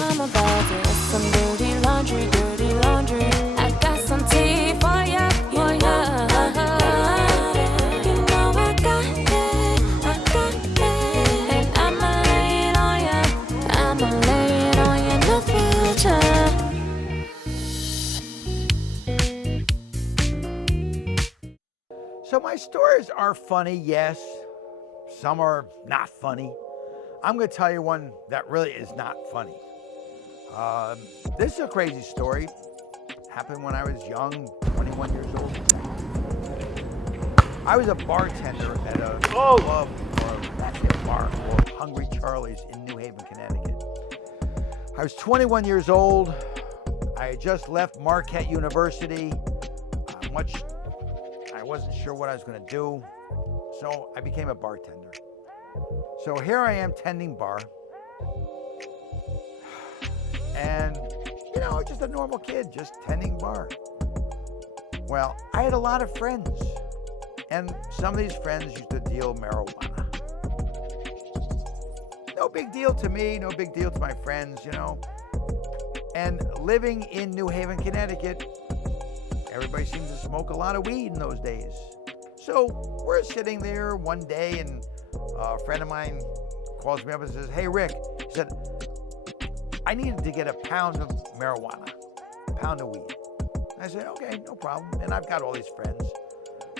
I'm about to get some dirty laundry, dirty laundry. I got some tea for ya, for ya. You know I got it, and I'ma lay it on ya, I'ma lay it on ya in the future. So my stories are funny, yes. Some are not funny. I'm going to tell you one that really is not funny. This is a crazy story. Happened when I was young, 21 years old. I was a bartender at a club, or actually a bar called Hungry Charlie's in New Haven, Connecticut. I was 21 years old. I had just left Marquette University. I wasn't sure what I was going to do, so I became a bartender. So here I am tending bar, and just a normal kid, just tending bar. Well, I had a lot of friends, and some of these friends used to deal marijuana. No big deal to me, no big deal to my friends, And living in New Haven, Connecticut, everybody seems to smoke a lot of weed in those days. So we're sitting there one day, and a friend of mine calls me up and says, "Hey, Rick," he said, "I needed to get a pound of marijuana, a pound of weed." I said, "Okay, no problem." And I've got all these friends.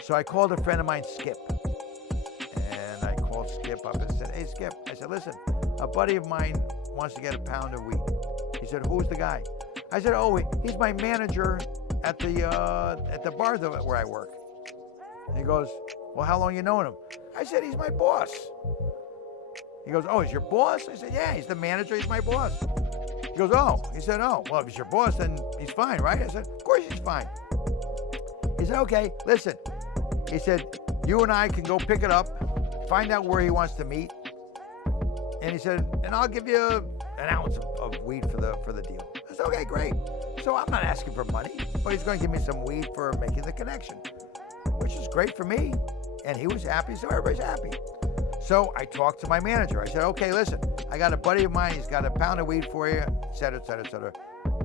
So I called a friend of mine, Skip. And I called Skip up and said, "Hey, Skip," I said, "listen, a buddy of mine wants to get a pound of weed." He said, "Who's the guy?" I said, "Oh, he's my manager at the bar where I work." And he goes, "Well, how long you known him?" I said, "He's my boss." He goes, "Oh, he's your boss?" I said, "Yeah, he's the manager, he's my boss." He goes, "Oh." He said, "Oh, well, if he's your boss, then he's fine, right?" I said, "Of course he's fine." He said, "Okay, listen." He said, "You and I can go pick it up, find out where he wants to meet." And he said, "And I'll give you an ounce of weed for the deal." I said, "Okay, great." So I'm not asking for money, but he's going to give me some weed for making the connection, which is great for me. And he was happy, so everybody's happy. So I talked to my manager. I said, "Okay, listen, I got a buddy of mine. He's got a pound of weed for you, et cetera, et cetera, et cetera.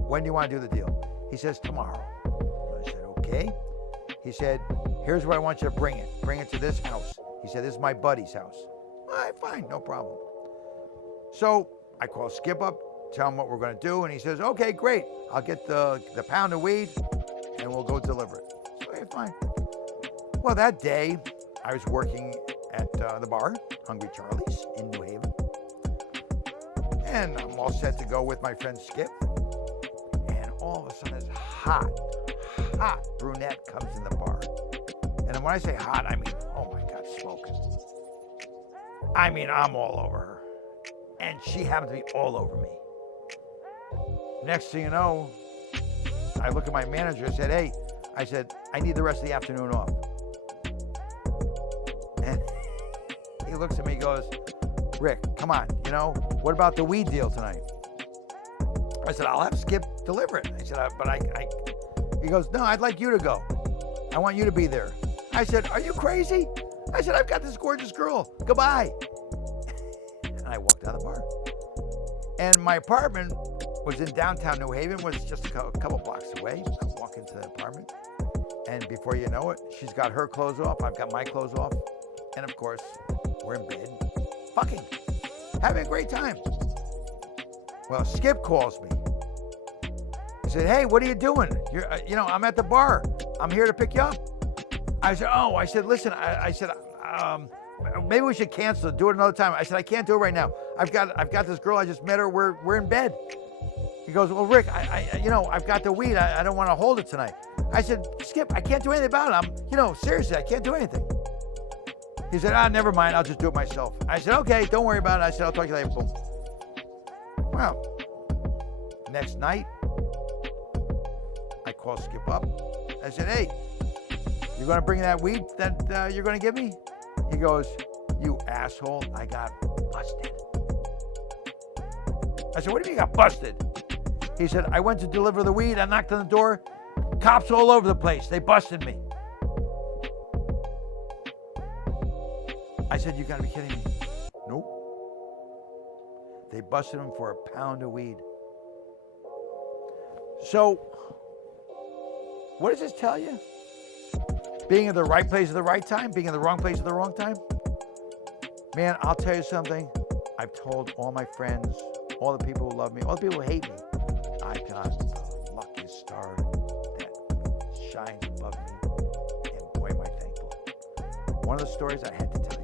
When do you want to do the deal?" He says, "Tomorrow." I said, "Okay." He said, "Here's where I want you to bring it. Bring it to this house." He said, "This is my buddy's house." All right, fine, no problem. So I call Skip up, tell him what we're going to do, and he says, "Okay, great. I'll get the pound of weed, and we'll go deliver it." So, okay, fine. Well, that day, I was working at the bar, Hungry Charlie's in New Haven. And I'm all set to go with my friend Skip. And all of a sudden, this hot brunette comes in the bar. And when I say hot, I mean, oh my God, smoking. I mean, I'm all over her. And she happened to be all over me. Next thing you know, I look at my manager and said, "Hey," I said, "I need the rest of the afternoon off." And he looks at me and goes, "Rick, come on, what about the weed deal tonight?" I said, "I'll have Skip deliver it." I said, he goes, "No, I'd like you to go. I want you to be there." I said, "Are you crazy?" I said, "I've got this gorgeous girl. Goodbye." And I walked out of the bar. And my apartment was in downtown New Haven, was just a couple blocks away. I walk into the apartment, and before you know it, she's got her clothes off, I've got my clothes off, and of course, we're in bed, fucking, having a great time. Well, Skip calls me. He said, "Hey, what are you doing? I'm at the bar. I'm here to pick you up." I said, "Oh," I said, "listen," I said, "maybe we should cancel it, do it another time." I said, "I can't do it right now. I've got this girl, I just met her, we're in bed." He goes, "Well, Rick, I've got the weed, I don't want to hold it tonight." I said, "Skip, I can't do anything about it. Seriously, I can't do anything." He said, "Never mind, I'll just do it myself." I said, "Okay, don't worry about it." I said, "I'll talk to you later." Boom. Well, next night, I call Skip up. I said, "Hey, you going to bring that weed that you're going to give me?" He goes, "You asshole, I got busted." I said, "What do you mean you got busted?" He said, "I went to deliver the weed. I knocked on the door. Cops all over the place. They busted me." I said, "You got to be kidding me." "Nope. They busted him for a pound of weed." So, what does this tell you? Being in the right place at the right time, being in the wrong place at the wrong time? Man, I'll tell you something. I've told all my friends, all the people who love me, all the people who hate me, I got the luckiest star that shines above me. And boy, am I thankful. One of the stories I had to tell